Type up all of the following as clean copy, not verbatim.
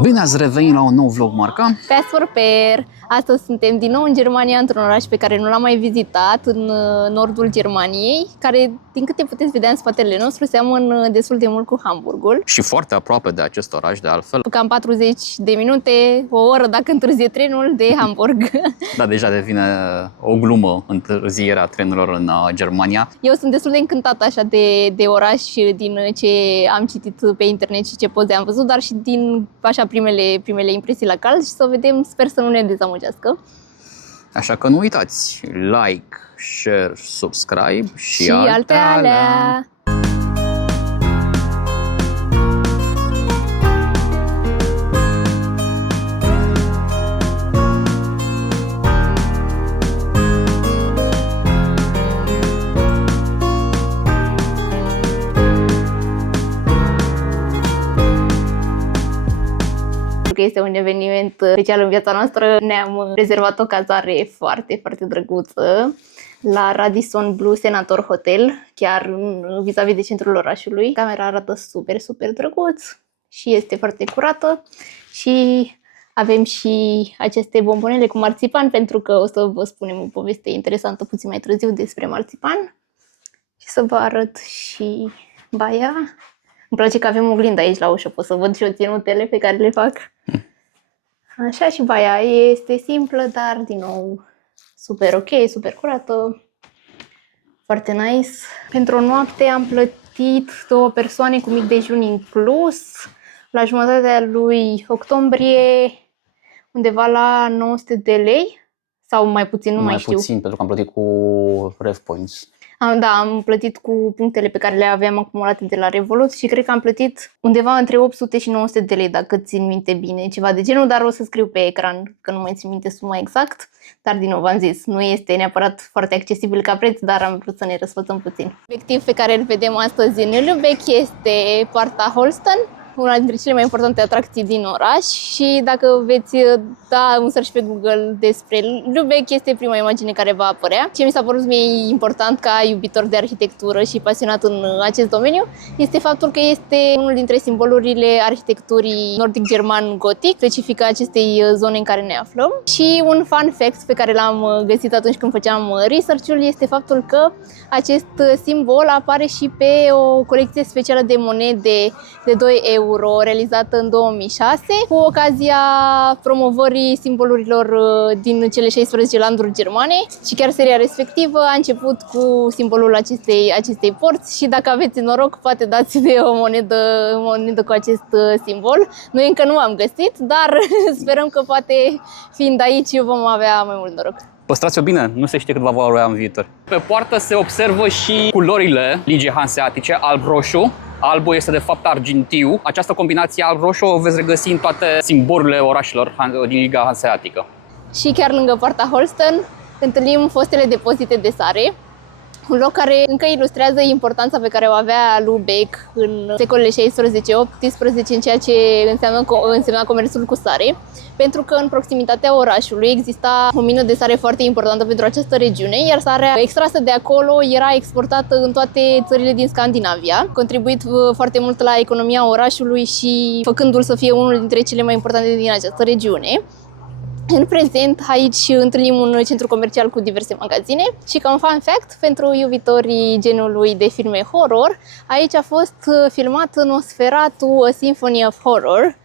Bine ați revenit la un nou vlog, Marca! Super! Astăzi suntem din nou în Germania, într-un oraș pe care nu l-am mai vizitat, în nordul Germaniei, care, din câte puteți vedea în spatele nostru, seamănă destul de mult cu Hamburgul. Și foarte aproape de acest oraș, de altfel. Cam 40 de minute, o oră dacă întârzie trenul de Hamburg. Da, deja devine o glumă întârzierea trenurilor în Germania. Eu sunt destul de încântată așa de oraș din ce am citit pe internet și ce poze am văzut, dar și din așa primele impresii la cald și să vedem, sper să nu ne dezamăgească. Așa că nu uitați, like, share, subscribe și alte alea. Că este un eveniment special în viața noastră, ne-am rezervat o cazare foarte, foarte drăguță la Radisson Blu Senator Hotel, chiar vis-a-vis de centrul orașului. Camera arată super, super drăguț și este foarte curată și avem și aceste bombonele cu marțipan, pentru că o să vă spunem o poveste interesantă puțin mai târziu despre marțipan și să vă arăt și baia. Îmi place că avem oglindă aici la ușă, pot să văd și eu ținutele pe care le fac. Așa, și baia este simplă, dar din nou super ok, super curată, foarte nice. Pentru o noapte am plătit 2 persoane cu mic dejun inclus, la jumătatea lui octombrie, undeva la 900 de lei sau mai puțin, nu mai știu. Mai puțin, pentru că am plătit cu Rev Points. Am plătit cu punctele pe care le aveam acumulate de la Revolut și cred că am plătit undeva între 800 și 900 de lei, dacă țin minte bine, ceva de genul, dar o să scriu pe ecran, că nu mai țin minte suma exact. Dar din nou v-am zis, nu este neapărat foarte accesibil ca preț, dar am vrut să ne răsfățăm puțin. Obiectiv pe care îl vedem astăzi în Lübeck este Poarta Holsten, una dintre cele mai importante atracții din oraș, și dacă veți da un search pe Google despre Lübeck, este prima imagine care va apărea. Ce mi s-a părut mie important ca iubitor de arhitectură și pasionat în acest domeniu este faptul că este unul dintre simbolurile arhitecturii nordic-german gotic, specifică acestei zone în care ne aflăm. Și un fun fact pe care l-am găsit atunci când făceam research-ul este faptul că acest simbol apare și pe o colecție specială de monede de 2 euro realizată în 2006 cu ocazia promovării simbolurilor din cele 16 landuri germane, și chiar seria respectivă a început cu simbolul acestei porți și dacă aveți noroc poate dați de o monedă cu acest simbol. Noi încă nu am găsit, dar sperăm că poate, fiind aici, vom avea mai mult noroc. Păstrați-o bine, nu se știe cât va valora în viitor. Pe poartă se observă și culorile ligii hanseatice, alb-roșu. Albul este de fapt argintiu. Această combinație alb-roșu o veți regăsi în toate simbolurile orașelor din Liga Hanseatică. Și chiar lângă Poarta Holsten întâlnim fostele depozite de sare, un loc care încă ilustrează importanța pe care o avea Lübeck în secolele 16-18 în ceea ce însemna comerțul cu sare, pentru că în proximitatea orașului exista o mină de sare foarte importantă pentru această regiune, iar sarea extrasă de acolo era exportată în toate țările din Scandinavia, contribuit foarte mult la economia orașului și făcându-l să fie unul dintre cele mai importante din această regiune. În prezent, aici întâlnim un centru comercial cu diverse magazine și, ca un fun fact, pentru iubitorii genului de filme horror, aici a fost filmat Nosferatu: A Symphony of Horror.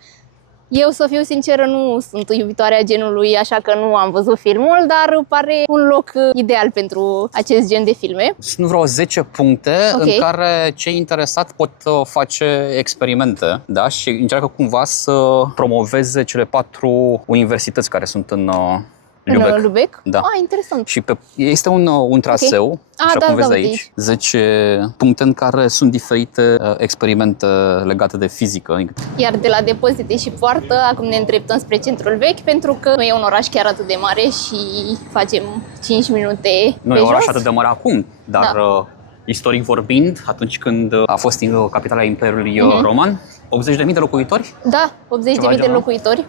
Eu, să fiu sinceră, nu sunt iubitoarea genului, așa că nu am văzut filmul, dar pare un loc ideal pentru acest gen de filme. Sunt vreo 10 puncte în care cei interesați pot face experimente, da? Și încearcă cumva să promoveze cele 4 universități care sunt în Lübeck? Da. Interesant. Și este un traseu, așa cum vezi aici, 10 puncte în care sunt diferite experimente legate de fizică. Iar de la depozite și poartă, acum ne îndreptăm spre centrul vechi, pentru că nu e un oraș chiar atât de mare și facem 5 minute Nu e un oraș atât de mare acum, dar istoric vorbind, atunci când a fost capitala Imperiului Roman, 80.000 de locuitori? Da, 80.000 de locuitori.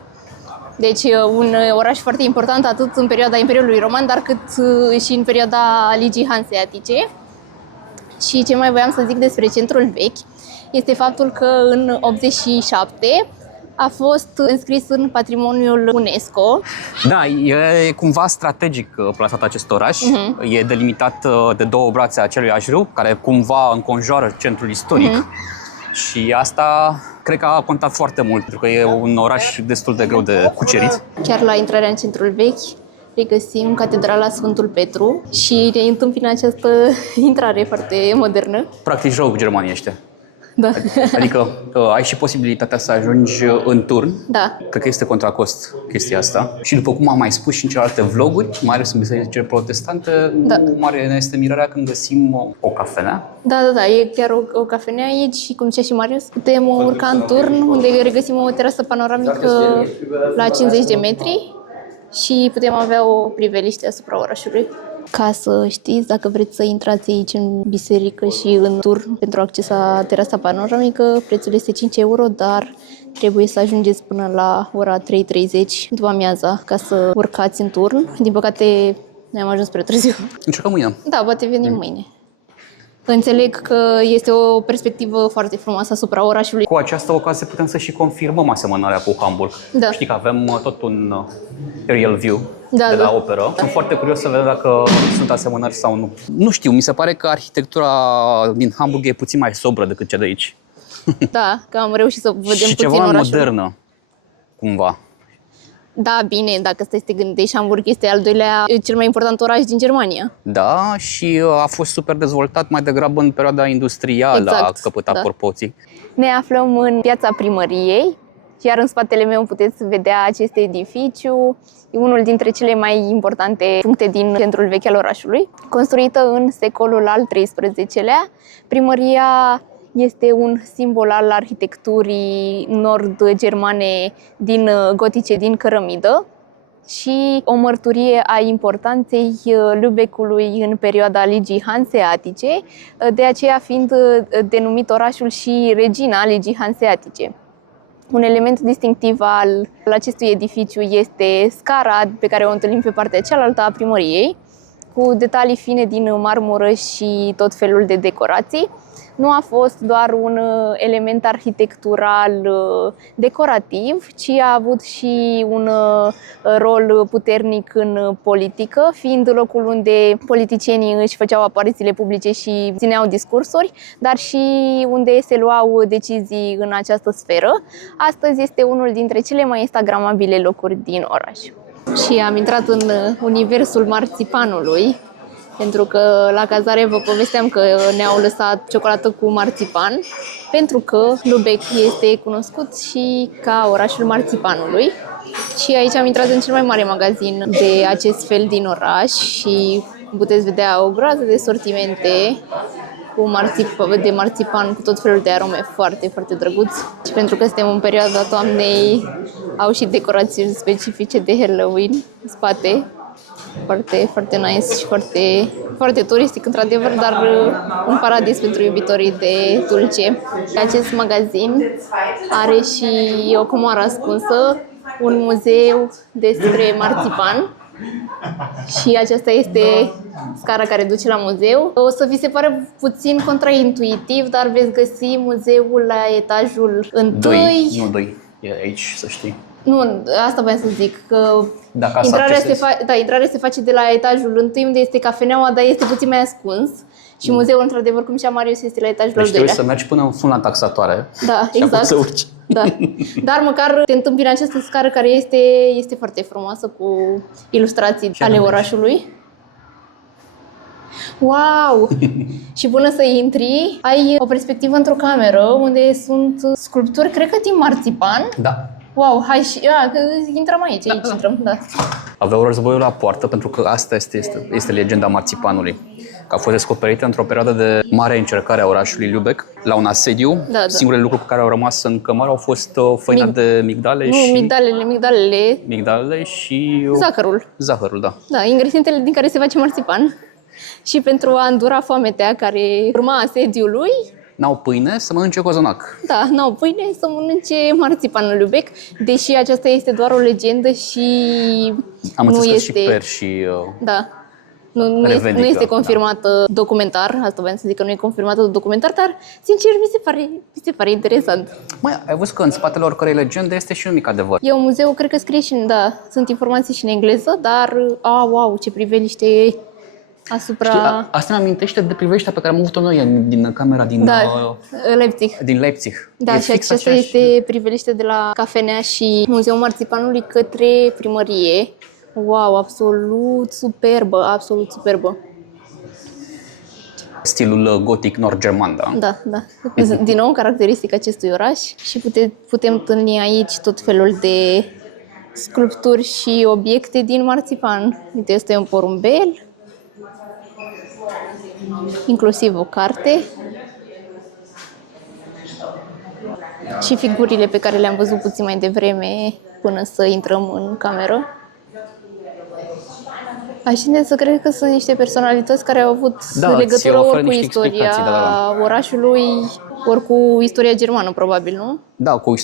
Deci un oraș foarte important atât în perioada Imperiului Roman, dar cât și în perioada Ligii Hanseatice. Și ce mai voiam să zic despre centrul vechi este faptul că în 87 A fost înscris în patrimoniul UNESCO. Da, e cumva strategic plasat acest oraș. E delimitat de două brațe a aceluiași râu, care cumva înconjoară centrul istoric. Și asta cred că a contat foarte mult, pentru că e un oraș destul de greu de cucerit. Chiar la intrarea în centrul vechi regăsim Catedrala Sfântul Petru și ne întâmpină această intrare foarte modernă. Practic joc germaniește. Da. Adică ai și posibilitatea să ajungi în turn. Da. Cred că este contra cost chestia asta. Și după cum am mai spus și în celelalte vloguri, mai ales în bisericile protestante, nu mare ne este mirarea când găsim o cafenea. Da, e chiar o cafenea aici și, cum zicea și Marius, putem urca în turn, unde regăsim o terasă panoramică la 50 de metri și putem avea o priveliște asupra orașului. Ca să știți, dacă vreți să intrați aici în biserică și în turn pentru a accesa terasa panoramică, prețul este 5 euro, dar trebuie să ajungeți până la ora 3:30 după amiaza ca să urcați în turn. Din păcate, noi am ajuns prea târziu. Încercăm mâine. Da, poate venim mâine. Înțeleg că este o perspectivă foarte frumoasă asupra orașului. Cu această ocazie putem să și confirmăm asemănarea cu Hamburg. Da. Știi că avem tot un aerial view de la Da. operă. Sunt foarte curios să vedem dacă sunt asemănări sau nu. Nu știu, mi se pare că arhitectura din Hamburg e puțin mai sobră decât cea de aici. Da, că am reușit să vedem Și puțin ceva orașul. modernă, cumva. Da, bine, dacă stai să te gândești, Hamburg este al doilea cel mai important oraș din Germania. Da, și a fost super dezvoltat mai degrabă în perioada industrială, Exact, a căpătat da. proporții. Ne aflăm în piața primăriei, iar în spatele meu puteți vedea acest edificiu. E unul dintre cele mai importante puncte din centrul vechi al orașului. Construită în secolul al XIII-lea, primăria este un simbol al arhitecturii nord-germane gotice din cărămidă și o mărturie a importanței Lübeckului în perioada Ligii Hanseatice, de aceea fiind denumit orașul și regina Ligii Hanseatice. Un element distinctiv al acestui edificiu este scara pe care o întâlnim pe partea cealaltă a primăriei, cu detalii fine din marmură și tot felul de decorații. Nu a fost doar un element arhitectural decorativ, ci a avut și un rol puternic în politică, fiind locul unde politicienii își făceau aparițiile publice și țineau discursuri, dar și unde se luau decizii în această sferă. Astăzi este unul dintre cele mai instagramabile locuri din oraș. Și am intrat în universul marțipanului, pentru că la cazare vă povesteam că ne-au lăsat ciocolată cu marțipan, pentru că Lübeck este cunoscut și ca orașul marțipanului. Și aici am intrat în cel mai mare magazin de acest fel din oraș și puteți vedea o groază de sortimente de marțipan cu tot felul de arome foarte, foarte drăguț. Și pentru că suntem în perioada toamnei, au și decorații specifice de Halloween în spate. Foarte, foarte nice și foarte, foarte turistic, într-adevăr, dar un paradis pentru iubitorii de dulce. Acest magazin are și o comoară ascunsă, un muzeu despre marțipan și aceasta este scara care duce la muzeu. O să vi se pare puțin contraintuitiv, dar veți găsi muzeul la etajul 1. Nu 2, e aici, să știi. Nu, asta voiam să zic, că intrarea se face de la etajul 1, unde este cafeneaua, dar este puțin mai ascuns. Și muzeul, într-adevăr, cum zicea Marius, este la etajul al Deci trebuie doilea. să mergi până în fund la taxatoare. Da, și exact. să urci. Da. Dar măcar te întâmpini această scară care este foarte frumoasă, cu ilustrații ale orașului. Wow! Și până să intri, ai o perspectivă într-o cameră unde sunt sculpturi, cred că din marțipan. Da. Wow, hai și intrăm aici, intrăm, da. Aveau războiul la poartă, pentru că asta este legenda marțipanului. Că a fost descoperită într-o perioadă de mare încercare a orașului Lübeck, la un asediu. Da. Singurele lucruri cu care au rămas în cămară au fost făina de migdale Migdalele și zahărul, da. Da, ingredientele din care se face marțipan. Și pentru a îndura foametea care urma asediului, n-au pâine, să mănânce cozonac. Da, n-au pâine, să mănânce marțipan în Lübeck, deși aceasta este doar o legendă și am nu înțeles este... și per și... Da. revendică, este confirmat documentar, asta vreau să zic că nu e confirmat documentar, dar sincer mi se pare interesant. Mai ai văzut că în spatele oricărei legende este și un mic adevăr. E un muzeu, cred că scrie și, da, sunt informații și în engleză, dar, wow, ce priveliște e asupra... Știi, asta mi amintește de priveliștea pe care am avut-o noi din camera din, Leipzig. din Leipzig. Da, E și fix aceasta aceeași... este priveliște de la Cafenea și Muzeul Marțipanului către primărie. Wow, absolut superbă, absolut superbă. Stilul gotic nord-german, da? Da, da. Din nou, caracteristica acestui oraș și putem întâlni aici tot felul de sculpturi și obiecte din marțipan. Uite, este un porumbel, inclusiv o carte și figurile pe care le-am văzut puțin mai devreme până să intrăm în cameră. Aș tinde să cred că sunt niște personalități care au avut legătură ori cu istoria orașului, ori cu istoria germană, probabil, nu? Da, cu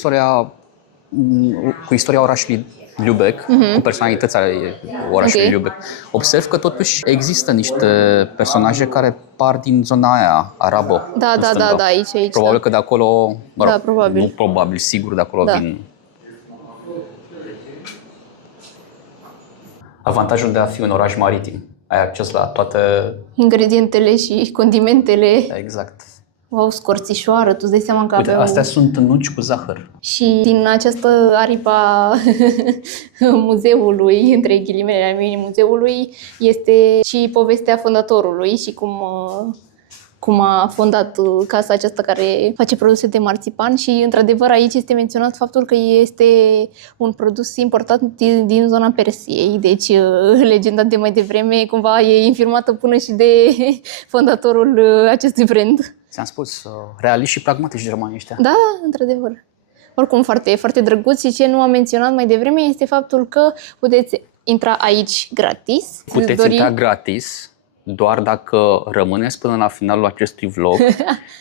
istoria orașului Lübeck, cu personalități ale orașului Lübeck. Observ că totuși există niște personaje care par din zona aia arabă. Da, aici. Probabil că de acolo, probabil. Nu probabil, sigur de acolo vin. Avantajul de a fi un oraș maritim. Ai acces la toate... ingredientele și condimentele. Exact. Wow, scorțișoară, tu îți dai seama că uite, astea sunt nuci cu zahăr. Și din această aripa muzeului, între ghilimele ale mini-muzeului, este și povestea fondatorului și cum a fondat casa aceasta care face produse de marțipan și, într-adevăr, aici este menționat faptul că este un produs importat din zona Persiei. Deci, legenda de mai devreme cumva e infirmată până și de fondatorul acestui brand. Ți-am spus, realiști și pragmatici germanii ăștia. Da, într-adevăr. Oricum, foarte, foarte drăguț și ce nu am menționat mai devreme este faptul că puteți intra aici gratis. Puteți intra gratis doar dacă rămâneți până la finalul acestui vlog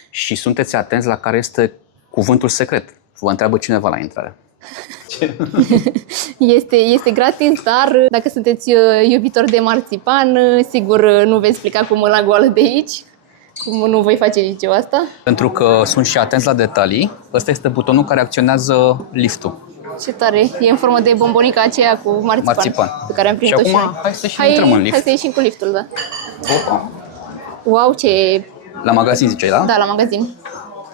și sunteți atenți la care este cuvântul secret. Vă întreabă cineva la intrare. Este gratis, dar dacă sunteți iubitori de marțipan, sigur nu veți pleca cu mâna goală de aici. Cum nu voi face nici eu asta? Pentru că sunt și atenți la detalii, ăsta este butonul care acționează liftul. Ce tare! E în formă de bombonica aceea cu marțipan. Pe care am primit-o și noi. Hai să intrăm în lift. Hai să ieșim cu liftul, da. Opa. Wow, ce... La magazin ziceai, da? Da, la magazin.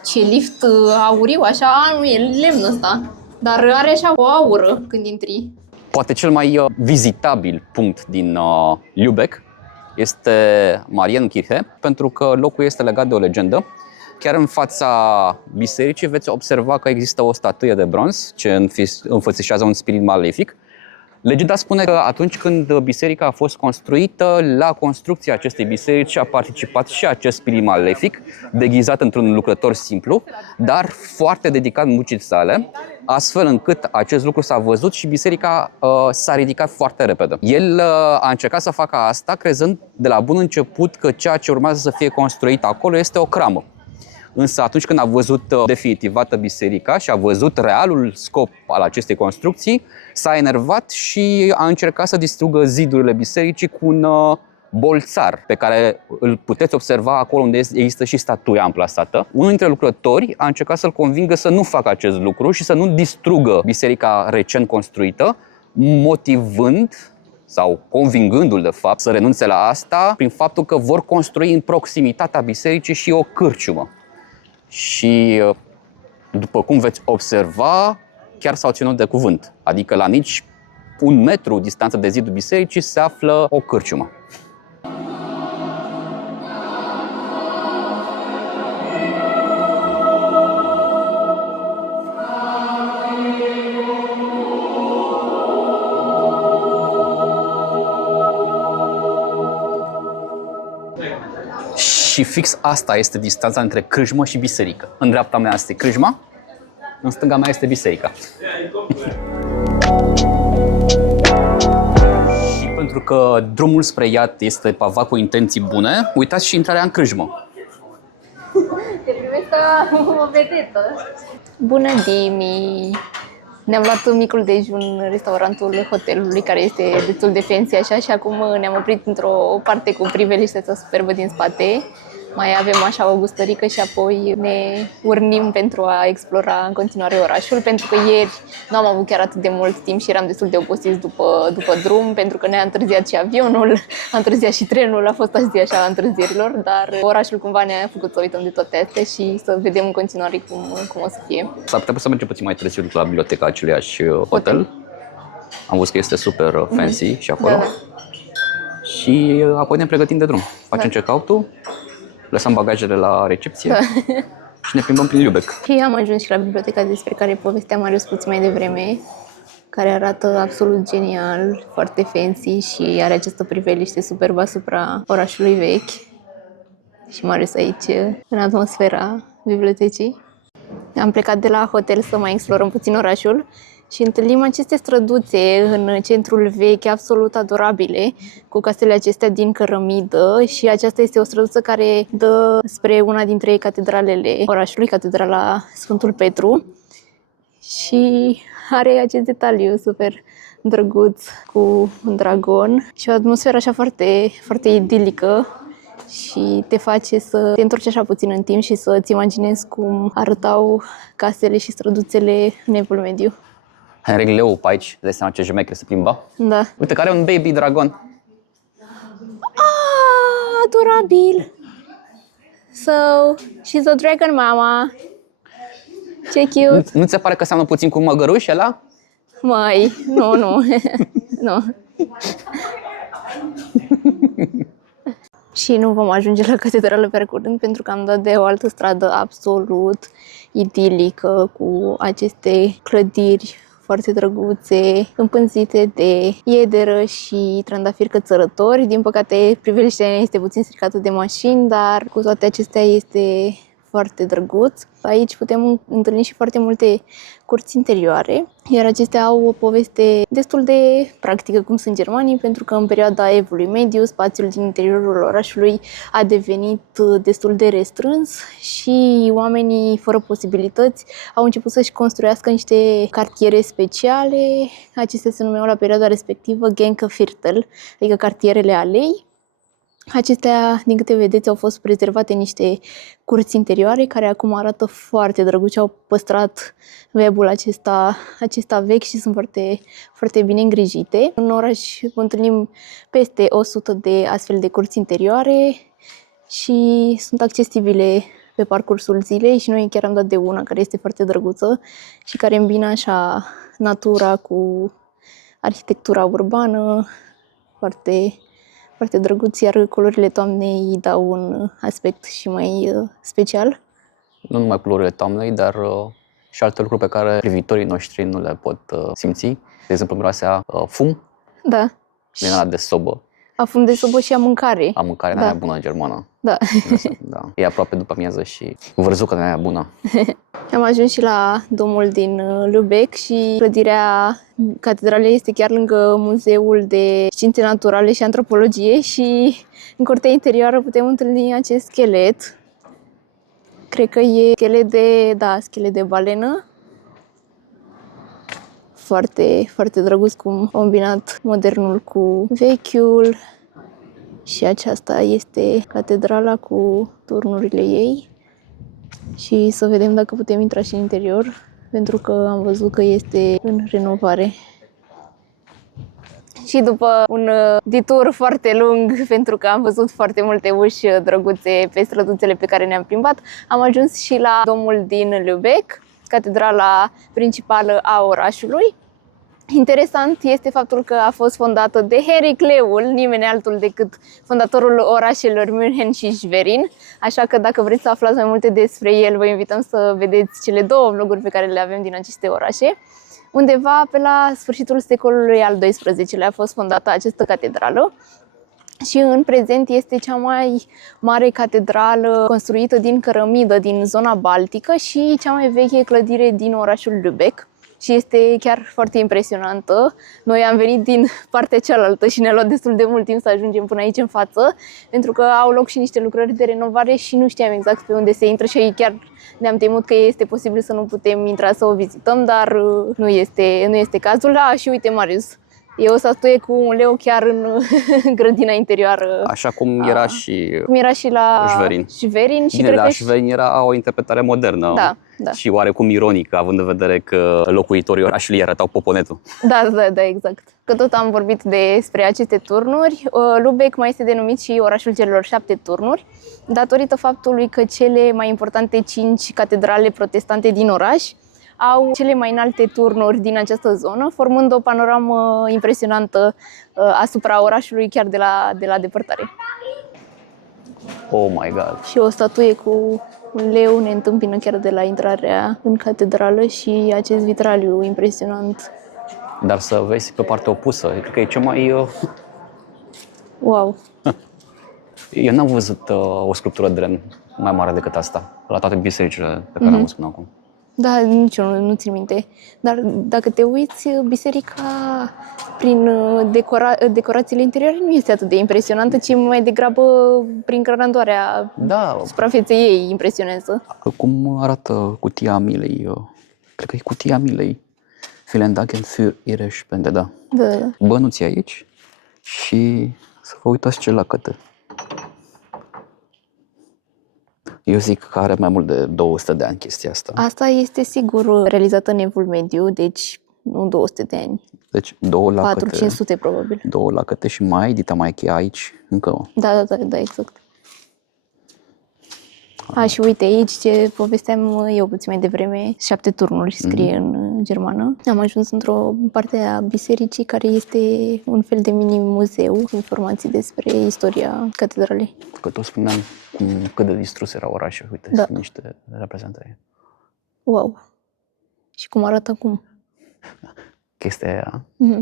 Ce lift auriu, așa, nu e lemn ăsta. Dar are așa o aură când intri. Poate cel mai vizitabil punct din Lübeck este Marienkirche, pentru că locul este legat de o legendă. Chiar în fața bisericii veți observa că există o statuie de bronz ce înfățișează un spirit malefic. Legenda spune că atunci când biserica a fost construită, la construcția acestei biserici a participat și acest spirit malefic, deghizat într-un lucrător simplu, dar foarte dedicat muncii sale, astfel încât acest lucru s-a văzut și biserica s-a ridicat foarte repede. El a încercat să facă asta crezând de la bun început că ceea ce urmează să fie construit acolo este o cramă. Însă atunci când a văzut definitivată biserica și a văzut realul scop al acestei construcții, s-a enervat și a încercat să distrugă zidurile bisericii cu un bolțar pe care îl puteți observa acolo unde există și statuia amplasată. Unul dintre lucrători a încercat să-l convingă să nu facă acest lucru și să nu distrugă biserica recent construită, motivând sau convingându-l de fapt să renunțe la asta prin faptul că vor construi în proximitatea bisericii și o cârciumă. Și după cum veți observa, chiar s-au ținut de cuvânt. Adică la nici 1 metru distanță de zidul bisericii se află o cârciumă. Și fix asta este distanța între crâșmă și biserică. În dreapta mea este crâșma, în stânga mea este biserica. Și pentru că drumul spre iad este pavat cu intenții bune, uitați și intrarea în crâșmă. Te primesc ca o vedetă. Bună, Dimi! Ne-am luat micul dejun în restaurantul hotelului, care este destul de fancy așa, și acum ne-am oprit într-o parte cu priveliștea asta superbă din spate. Mai avem așa o gustărică și apoi ne urnim pentru a explora în continuare orașul, pentru că ieri nu am avut chiar atât de mult timp și eram destul de obosiți după drum, pentru că ne-a întârziat și avionul, a întârziat și trenul, a fost azi așa a întârzierilor, dar orașul cumva ne-a făcut să uităm de toate astea și să vedem în continuare cum o să fie. S-ar putea să mergem puțin mai târziu la biblioteca aceluiași hotel. Am văzut că este super fancy și acolo. Da. Și apoi ne pregătim de drum. Facem check-out-ul, lăsăm bagajele la recepție și ne plimbăm prin Lübeck. Și am ajuns și la biblioteca despre care povestea Marius puțin mai devreme, care arată absolut genial, foarte fancy și are această priveliște superbă asupra orașului vechi. Și Marius aici, în atmosfera bibliotecii. Am plecat de la hotel să mai explorăm puțin orașul și întâlnim aceste străduțe în centrul vechi, absolut adorabile, cu casele acestea din cărămidă, și aceasta este o străduță care dă spre una dintre catedralele orașului, Catedrala Sfântul Petru, și are acest detaliu super drăguț cu un dragon și o atmosferă așa foarte, foarte idilică și te face să te întorci așa puțin în timp și să-ți imaginezi cum arătau casele și străduțele în Evul Mediu. Henrik Leu pe aici, de seama ce jemecher se plimba. Da. Uite că are un baby dragon. Adorabil! So, she's a dragon mama. Ce cute! Nu ți se pare că seamănă puțin cu măgăruș ăla? Măi, nu. Nu. Și nu vom ajunge la catedrală pe curând, pentru că am dat de o altă stradă absolut idilică, cu aceste clădiri foarte drăguțe, împânzite de iederă și trandafiri cățărători. Din păcate, priveliștea este puțin stricată de mașini, dar cu toate acestea este foarte drăguț. Aici putem întâlni și foarte multe curți interioare, iar acestea au o poveste destul de practică, cum sunt germanii, pentru că în perioada Evului Mediu, spațiul din interiorul orașului a devenit destul de restrâns și oamenii fără posibilități au început să-și construiască niște cartiere speciale. Acestea se numeau la perioada respectivă Genkerviertel, adică cartierele alei. Acestea, din câte vedeți, au fost prezervate niște curți interioare care acum arată foarte drăguț, au păstrat webul acesta vechi și sunt foarte, foarte bine îngrijite. În oraș întâlnim peste 100 de astfel de curți interioare și sunt accesibile pe parcursul zilei și noi chiar am dat de una care este foarte drăguță și care îmbină așa natura cu arhitectura urbană, foarte drăguț, iar culorile toamnei îi dau un aspect și mai special. Nu numai culorile toamnei, dar și alte lucruri pe care privitorii noștri nu le pot simți. De exemplu, miroasea fum, Da. din ăla de sobă. A fum de sobă și a mâncare. A mâncare Da. n-aia bună germană. Da. Da. E aproape după amiază și vărzucă n-aia bună. Am ajuns și la domul din Lübeck și clădirea catedralei este chiar lângă Muzeul de Științe Naturale și Antropologie și în curtea interioară putem întâlni acest schelet. Cred că e schelet de balenă. Foarte, foarte drăguț cum combinat modernul cu vechiul. Și aceasta este catedrala cu turnurile ei. Și să vedem dacă putem intra și în interior, pentru că am văzut că este în renovare. Și după un ditur foarte lung, pentru că am văzut foarte multe uși drăguțe pe străduțele pe care ne-am plimbat, am ajuns și la domul din Lübeck, catedrala principală a orașului. Interesant este faptul că a fost fondată de Henrik Leul, nimeni altul decât fondatorul orașelor München și Schwerin, așa că dacă vreți să aflați mai multe despre el, vă invităm să vedeți cele două vloguri pe care le avem din aceste orașe. Undeva pe la sfârșitul secolului al XII-lea a fost fondată această catedrală și în prezent este cea mai mare catedrală construită din cărămidă din zona baltică și cea mai veche clădire din orașul Lübeck. și este chiar foarte impresionantă. Noi am venit din partea cealaltă și ne-a luat destul de mult timp să ajungem până aici în față, pentru că au loc și niște lucrări de renovare și nu știam exact pe unde se intră și chiar ne-am temut că este posibil să nu putem intra să o vizităm, dar nu este cazul. Și uite, Marius, e o statuie cu un leu chiar în grădina interioară. Așa cum era și Cum era și la Șverin. Și bine, cred la că Șverin era o interpretare modernă. Da. Și oarecum ironică, având în vedere că locuitorii orașului arătau poponetul. Da, exact. Că tot am vorbit despre aceste turnuri, Lübeck mai este denumit și orașul celor 7 turnuri, datorită faptului că cele mai importante 5 catedrale protestante din oraș au cele mai înalte turnuri din această zonă, formând o panoramă impresionantă asupra orașului chiar de la depărtare. Oh my god! Și o statuie cu un leu ne întâmpină chiar de la intrarea în catedrală și acest vitraliu impresionant. Dar să vezi pe partea opusă, cred că e cea mai... Wow! Eu n-am văzut o sculptură de lemn mai mare decât asta, la toate bisericile pe care am văzut până acum. Da, nici eu nu țin minte. Dar dacă te uiți, biserica prin decorațiile interioare nu este atât de impresionantă, ci mai degrabă prin grandarea suprafeței ei impresionează. Cum arată cutia milei? Cred că e cutia milei. Vielen Dank für Ihre Spende, da. Bănuții aici și să vă uitați ce lacătă. Eu zic că are mai mult de 200 de ani chestia asta. Asta este sigur realizată în Evul Mediu, deci nu 200 de ani. Deci 2 lacăte. 400-500 probabil. 2 lacăte și mai dita mai aici încă. Da, exact. Și uite aici ce povesteam eu puțin mai devreme, 7 turnuri scrie în germană. Am ajuns într-o parte a bisericii care este un fel de mini-muzeu cu informații despre istoria catedralei. Că tot spuneam cât de distrus era orașul, uite, sunt niște reprezentări. Wow! Și cum arată acum? Chestia aia,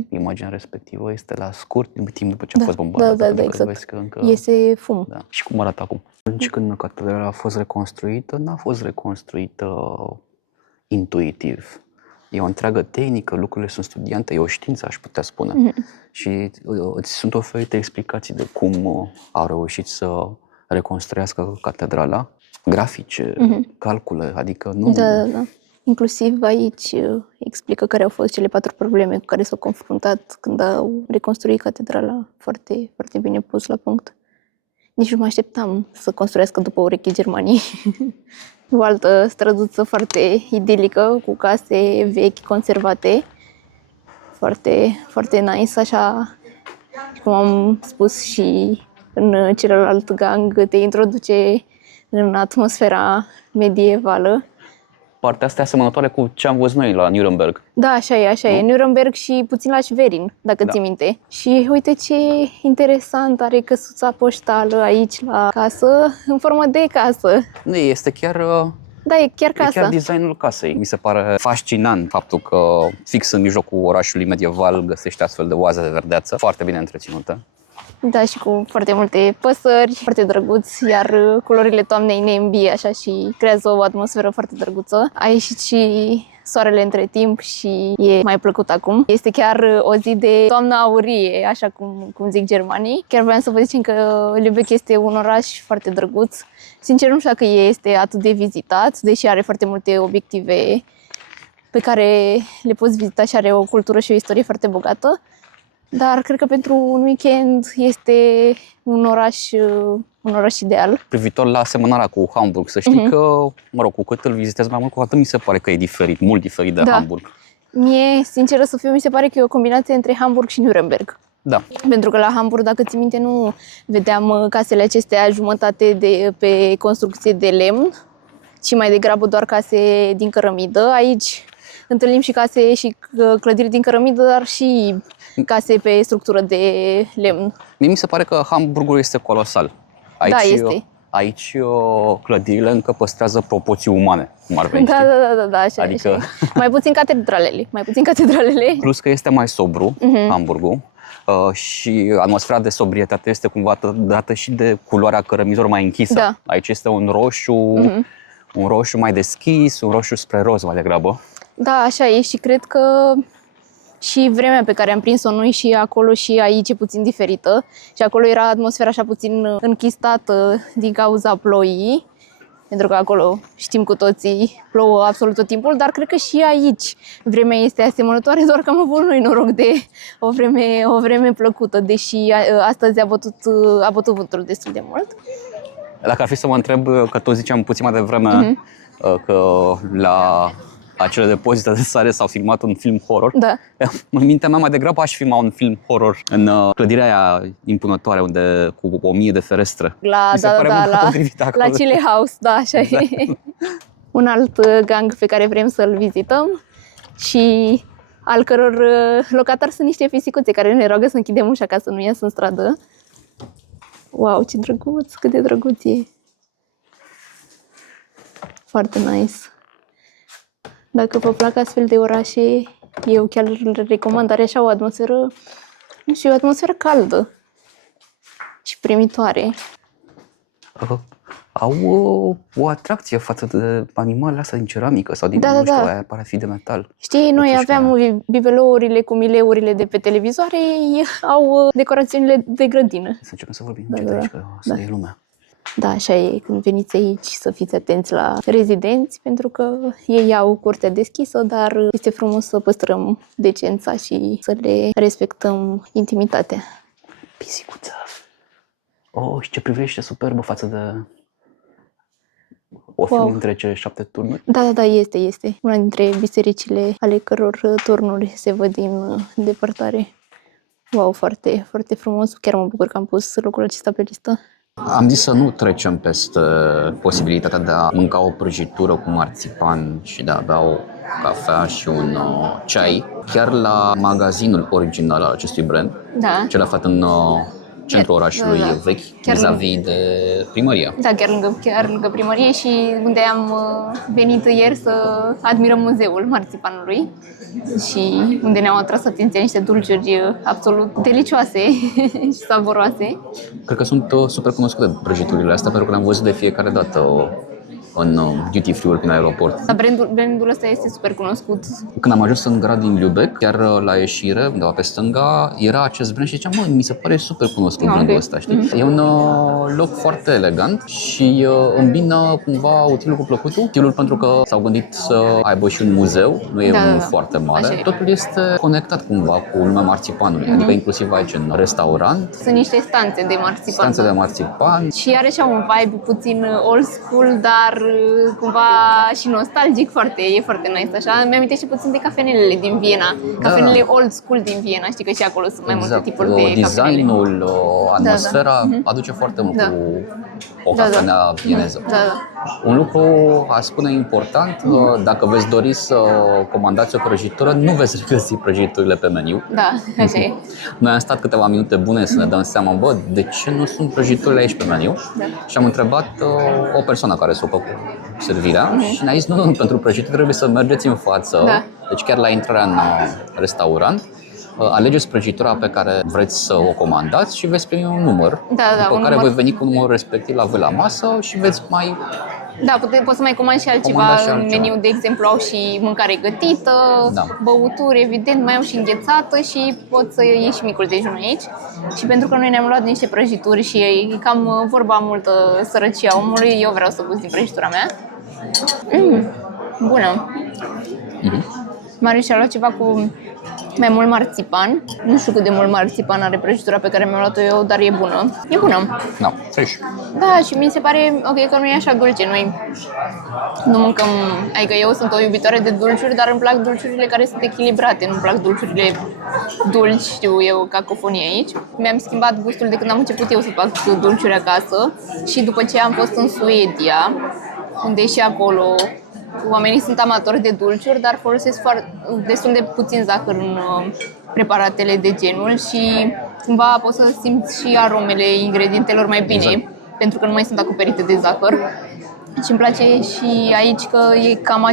imaginea respectivă, este la scurt timp după ce a fost bombardată. Da, exact. Că încă... Iese fum. Da. Și cum arată acum? Atunci când catedrala a fost reconstruită, n-a fost reconstruită intuitiv. E o întreagă tehnică, lucrurile sunt studiante, e o știință, aș putea spune. Și îți sunt oferite explicații de cum au reușit să reconstruiască catedrala, grafice, calcule, adică nu... Da. Inclusiv aici explică care au fost cele 4 probleme cu care s-au confruntat când au reconstruit catedrala. Foarte, foarte bine pus la punct. Nici nu mă așteptam să construiască după ureche germanii. O altă străduță foarte idilică, cu case vechi, conservate. Foarte, foarte nice, așa cum am spus și în celălalt gang, te introduce în atmosfera medievală. Partea asta e asemănătoare cu ce am văzut noi la Nuremberg. Da, așa e. Nuremberg și puțin la Schwerin, dacă ții minte. Și uite ce interesant, are căsuța poștală aici la casă, în formă de casă. Nu, este chiar... Da, e chiar casa. E chiar designul casei. Mi se pare fascinant faptul că fix în mijlocul orașului medieval găsești astfel de oaze de verdeață, foarte bine întreținută. Da, și cu foarte multe păsări, foarte drăguț, iar culorile toamnei ne îmbie așa și creează o atmosferă foarte drăguță. A ieșit și soarele între timp și e mai plăcut acum. Este chiar o zi de toamnă aurie, așa cum zic germanii. Chiar vreau să vă zicem că Lübeck este un oraș foarte drăguț. Sincer, nu știu dacă este atât de vizitat, deși are foarte multe obiective pe care le poți vizita și are o cultură și o istorie foarte bogată. Dar cred că pentru un weekend este un oraș ideal. Privitor la asemănarea cu Hamburg, să știi că, cu cât îl vizitez mai mult, cu atât mi se pare că e diferit, mult diferit de Hamburg. Mie, sinceră să fiu, mi se pare că e o combinație între Hamburg și Nuremberg. Da. Pentru că la Hamburg, dacă ții minte, nu vedeam casele acestea jumătate pe construcție de lemn, ci mai degrabă doar case din cărămidă. Aici întâlnim și case și clădiri din cărămidă, dar și case pe structură de lemn. Mie mi se pare că Hamburgul este colosal. Aici, este. Aici clădirile încă păstrează proporții umane, cum ar veni. Da, așa. Adică... Așa. Mai puțin catedralele. Plus că este mai sobru, Hamburgul. Și atmosfera de sobrietate este cumva dată și de culoarea cărămizilor mai închisă. Aici este un roșu mai deschis, un roșu spre roz mai degrabă. Da, așa e și cred că și vremea pe care am prins-o noi și acolo și aici e puțin diferită. Și acolo era atmosfera așa puțin închistată din cauza ploii. Pentru că acolo știm cu toții, plouă absolut tot timpul, dar cred că și aici vremea este asemănătoare, doar că am avut noi noroc de o vreme plăcută, deși astăzi a bătut vântul destul de mult. Dacă ar fi să mă întreb, că tot ziceam puțin mai devreme că la acele depozite de sare s-au filmat un film horror. Da. În mintea mea mai degrabă aș filma un film horror în clădirea aia impunătoare unde cu 1000 de ferestre. La Chile House, da, așa e. Un alt gang pe care vrem să-l vizităm și al căror locatari sunt niște pisicuțe care ne roagă să închidem ușa ca să nu iasă în stradă. Wow, ce drăguț, cât de drăguț e. Foarte nice. Dacă vă plac astfel de orașe, eu chiar le recomand. Are așa o atmosferă, nu știu, o atmosferă caldă și primitoare. Au o atracție față de animalele astea din ceramică sau din, nu știu, aia pare fi de metal. Știi, noi aveam bibelourile cu mileurile de pe televizoare, ei au decorațiunile de grădină. Să începem să vorbim aici, că asta e lumea. Da, așa e, când veniți aici să fiți atenți la rezidenți, pentru că ei au curtea deschisă, dar este frumos să păstrăm decența și să le respectăm intimitatea. Pisicuță! Oh, și ce privește superbă față de o fi dintre cele 7 turnuri. Da, este. Una dintre bisericile ale căror turnuri se văd din depărtare. Wow, foarte, foarte frumos. Chiar mă bucur că am pus locul acesta pe listă. Am zis să nu trecem peste posibilitatea de a mânca o prăjitură cu marțipan și de a bea o cafea și un ceai, chiar la magazinul original al acestui brand, cel aflat în centrul orașului vechi, vis-a-vis de primărie. Da, chiar lângă primărie și unde am venit ieri să admirăm muzeul marțipanului și unde ne-au atras atenția niște dulciuri absolut delicioase și savuroase. Cred că sunt super cunoscute prăjiturile astea pentru că le-am văzut de fiecare dată în duty free-uri prin aeroport. Dar brandul ăsta este super cunoscut. Când am ajuns în Grad din Lübeck, chiar la ieșire, undeva pe stânga, era acest brand și ziceam, mi se pare super cunoscut brandul ăsta, știi? E un loc foarte elegant și îmbină cumva utilul cu plăcutul. Utilul pentru că s-au gândit să aibă și un muzeu, nu e unul foarte mare. Totul este conectat cumva cu lumea marțipanului, adică inclusiv aici în restaurant. Sunt niște stanțe de marțipan. Stanțe de marțipan. Și are așa un vibe puțin old school, dar cumva și nostalgic, e foarte nice așa. Mi-amintește puțin de cafenelele din Viena, cafenele old school din Viena, știi că și acolo sunt mai multe tipuri de cafenele. Designul, atmosfera aduce foarte mult cu o cafenea vieneză. Un lucru, aș spune, important, dacă veți dori să comandați o prăjitură, nu veți regăsi prăjiturile pe meniu. Da, așa e. Noi am stat câteva minute bune să ne dăm seama, de ce nu sunt prăjiturile aici pe meniu? Și am întrebat o persoană care se ocupă cu servirea și ne-a zis, nu, pentru prăjituri trebuie să mergeți în față, deci chiar la intrarea în restaurant, alegeți prăjitura pe care vreți să o comandați și veți primi un număr, după care voi veni cu numărul respectiv la voi la masă și veți mai... Da, poți să mai comanzi și altceva în meniu, de exemplu, au și mâncare gătită, băuturi, evident, mai au și înghețată și poți să iei și micul dejun aici. Și pentru că noi ne-am luat niște prăjituri și e cam vorba multă sărăcia omului, eu vreau să gust din prăjitura mea. Bună! Marius și-a luat ceva cu mai mult marțipan. Nu știu cât de mult marțipan are prăjitura pe care mi-am luat-o eu, dar e bună. E bună. Da, fresh. Da, și mi se pare că nu e așa dulce. Noi nu mâncăm, adică eu sunt o iubitoare de dulciuri, dar îmi plac dulciurile care sunt echilibrate. Nu-mi plac dulciurile dulci, știu eu, cacofonie aici. Mi-am schimbat gustul de când am început eu să fac dulciuri acasă și după ce am fost în Suedia, unde și acolo oamenii sunt amatori de dulciuri, dar folosesc destul de puțin zahăr în preparatele de genul și cumva poți să simți și aromele ingredientelor mai bine, pentru că nu mai sunt acoperite de zahăr. Și îmi place și aici că e cam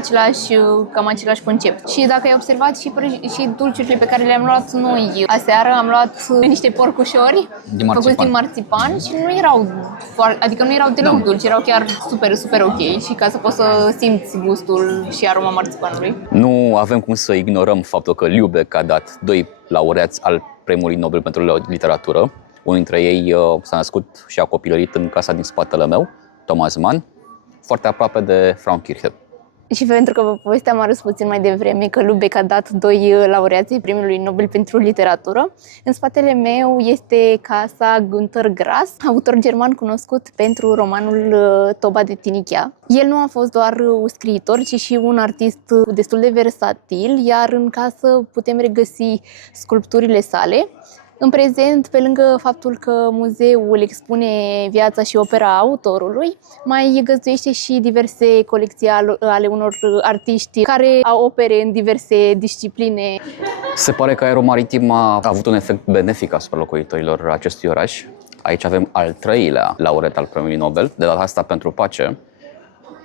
același concept. Și dacă ai observat și dulciurile pe care le-am luat noi aseară, am luat niște porcușori făcuți din marțipan și nu erau deloc dulci, erau chiar super, super ok și ca să poți să simți gustul și aroma marțipanului. Nu avem cum să ignorăm faptul că Lübeck a dat 2 laureați al Premiului Nobel pentru literatură. Unul dintre ei s-a născut și a copilărit în casa din spatele meu, Thomas Mann, foarte aproape de Frauenkirche. Și pentru că vă povesteam arăs puțin mai devreme că Lübeck a dat 2 laureați ai Premiului Nobel pentru literatură, în spatele meu este casa Günter Grass, autor german cunoscut pentru romanul Toba de Tinichea. El nu a fost doar un scriitor, ci și un artist destul de versatil, iar în casă putem regăsi sculpturile sale. În prezent, pe lângă faptul că muzeul expune viața și opera autorului, mai găzduiește și diverse colecții ale unor artiști care au opere în diverse discipline. Se pare că Aeromaritim a avut un efect benefic asupra locuitorilor acestui oraș. Aici avem al 3-lea laureat al Premiului Nobel, de data asta pentru pace,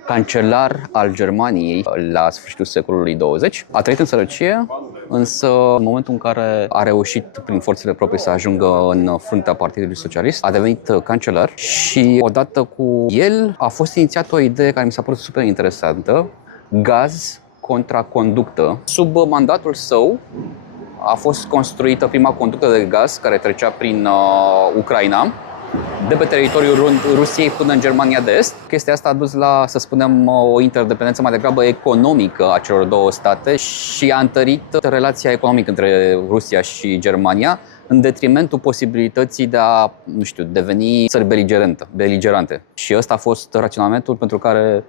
cancelar al Germaniei la sfârșitul secolului 20. A trăit în sărăcie, însă în momentul în care a reușit prin forțele proprii să ajungă în fruntea Partidului Socialist, a devenit cancelar și odată cu el a fost inițiată o idee care mi s-a părut super interesantă, gaz contra conductă. Sub mandatul său a fost construită prima conductă de gaz care trecea prin Ucraina, de pe teritoriul Rusiei până în Germania de Est. Chestia asta a dus la, să spunem, o interdependență mai degrabă economică a celor două state și a întărit relația economică între Rusia și Germania în detrimentul posibilității de a, deveni țări beligerante. Și ăsta a fost raționamentul pentru care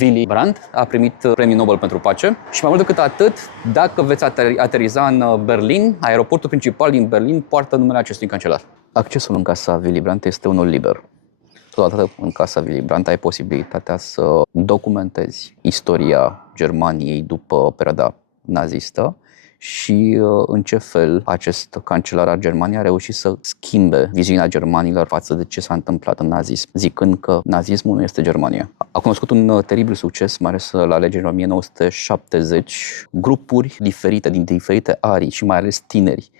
Willy Brandt a primit Premiul Nobel pentru pace. Și mai mult decât atât, dacă veți ateriza în Berlin, aeroportul principal din Berlin poartă numele acestui cancelar. Accesul în casa Willy Brandt este unul liber. Totodată în casa Willy Brandt ai posibilitatea să documentezi istoria Germaniei după perioada nazistă și în ce fel acest cancelar al Germaniei a reușit să schimbe viziunea germanilor față de ce s-a întâmplat în nazism, zicând că nazismul nu este Germania. A cunoscut un teribil succes, mai ales la alegerile 1970. Grupuri diferite, din diferite arii și mai ales tineri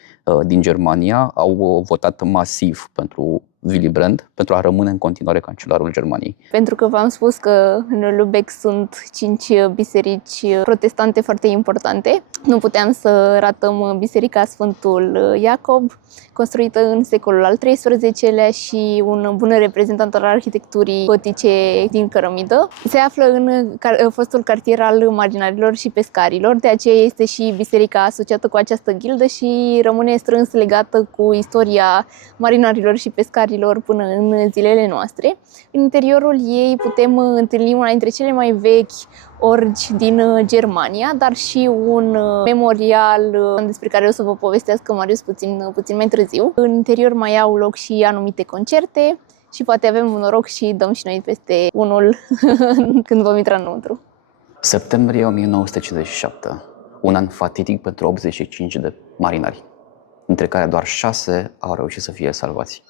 din Germania au votat masiv pentru Willy Brandt pentru a rămâne în continuare cancelarul Germaniei. Pentru că v-am spus că în Lübeck sunt 5 biserici protestante foarte importante. Nu puteam să ratăm biserica Sfântul Iacob, construită în secolul al XIII-lea și un bun reprezentant al arhitecturii gotice din cărămidă. Se află în fostul cartier al marinarilor și pescarilor, de aceea este și biserica asociată cu această ghildă și rămâne strâns legată cu istoria marinarilor și pescarilor până în zilele noastre. În interiorul ei putem întâlni una dintre cele mai vechi orgi din Germania, dar și un memorial despre care o să vă povestească Marius puțin mai târziu. În interior mai au loc și anumite concerte și poate avem un noroc și dăm și noi peste unul când vom intra înăuntru. Septembrie 1957, un an fatidic pentru 85 de marinari, dintre care doar 6 au reușit să fie salvați.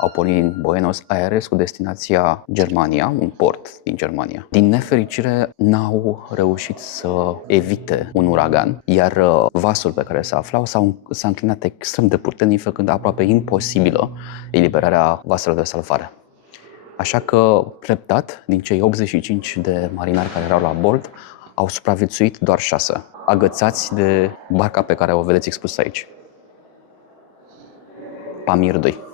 Au pornit din Buenos Aires cu destinația Germania, un port din Germania. Din nefericire, n-au reușit să evite un uragan, iar vasul pe care se aflau s-a înclinat extrem de puternic, făcând aproape imposibilă eliberarea vaselor de salvare. Așa că, treptat, din cei 85 de marinari care erau la bord, au supraviețuit doar 6, agățați de barca pe care o vedeți expusă aici. Pamir 2.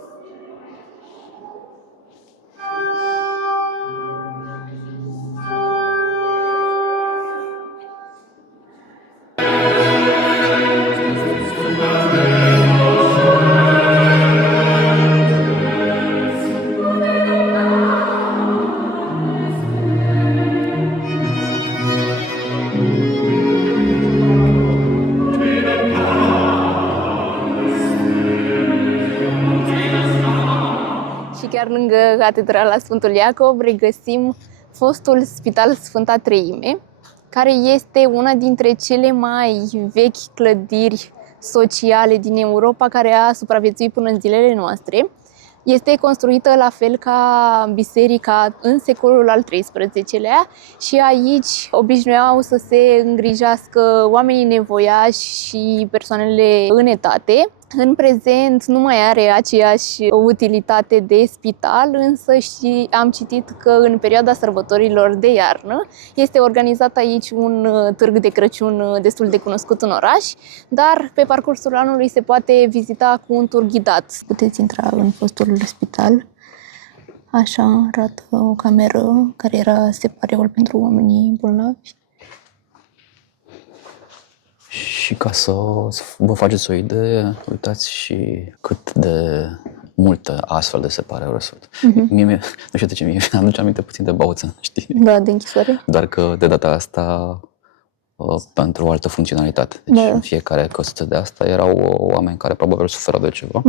Chiar lângă Catedrala Sfântul Iacob regăsim fostul Spital Sfânta Treime, care este una dintre cele mai vechi clădiri sociale din Europa, care a supraviețuit până în zilele noastre. Este construită la fel ca biserica în secolul al XIII-lea și aici obișnuiau să se îngrijească oamenii nevoiași și persoanele în etate. În prezent nu mai are aceeași utilitate de spital, însă și am citit că în perioada sărbătorilor de iarnă este organizat aici un târg de Crăciun destul de cunoscut în oraș, dar pe parcursul anului se poate vizita cu un tur ghidat. Puteți intra în fostul spital. Așa arată o cameră care era separeul pentru oamenii bolnavi. Și ca să vă faceți o idee, uitați și cât de multe astfel de separări sunt. Mie, nu știu de ce, mie mi-aduce aminte puțin de Bautzen, știi? Da, de închisoare. Doar că de data asta pentru o altă funcționalitate. Deci în fiecare căsuță de asta erau oameni care probabil suferau de ceva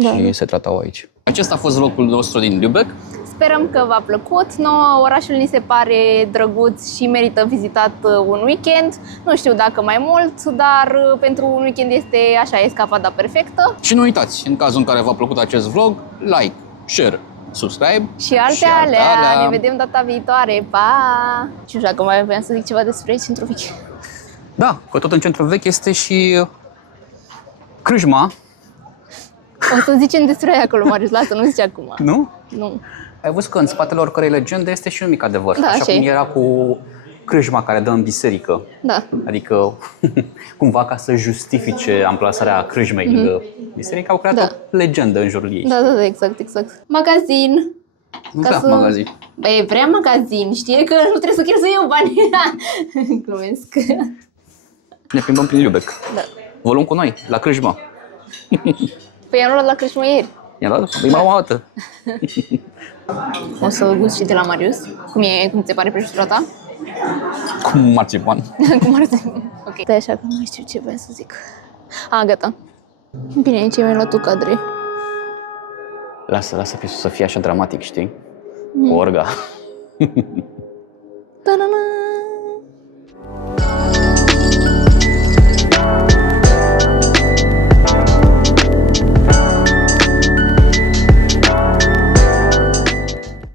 și se tratau aici. Acesta a fost locul nostru din Lübeck. Sperăm că v-a plăcut. Nouă orașul ni se pare drăguț și merită vizitat un weekend. Nu știu dacă mai mult, dar pentru un weekend este așa escapada perfectă. Și nu uitați, în cazul în care v-a plăcut acest vlog, like, share, subscribe și alte alea. Ne vedem data viitoare. Pa! Și nu știu dacă mai aveam să zic ceva despre centru vechi. Da, că tot în centru vechi este și Crâjma. O să zicem despre aia acolo, Marius, lasă, nu zice acum. Nu? Nu. Ai văzut că în spatele oricărei legende este și un mic adevăr. Da, așa așa cum e. era cu crâjma care dă în biserică. Da. Adică, cumva ca să justifice amplasarea crâjmei lângă biserică, au creat o legendă în jurul ei. Da, exact. Magazin. Nu prea magazin. Băi, vrea magazin, știe că nu trebuie să cheltuie eu bani. Glumesc. Ne plimbăm prin Lübeck. Da. Vă luăm cu noi, la crâjma. Păi am luat la Crăciun ieri. I-am luat? Păi m-am luat. O să gust și de la Marius. Cum ți se pare prăjitura ta? Cu marțipan. Cum arată? Ok. Stai așa că nu mai știu ce vreau să zic. Gata. Bine, ce mi-ai luat tu cadre? Lasă să fie așa dramatic, știi? Cu orga. Ta-na-na!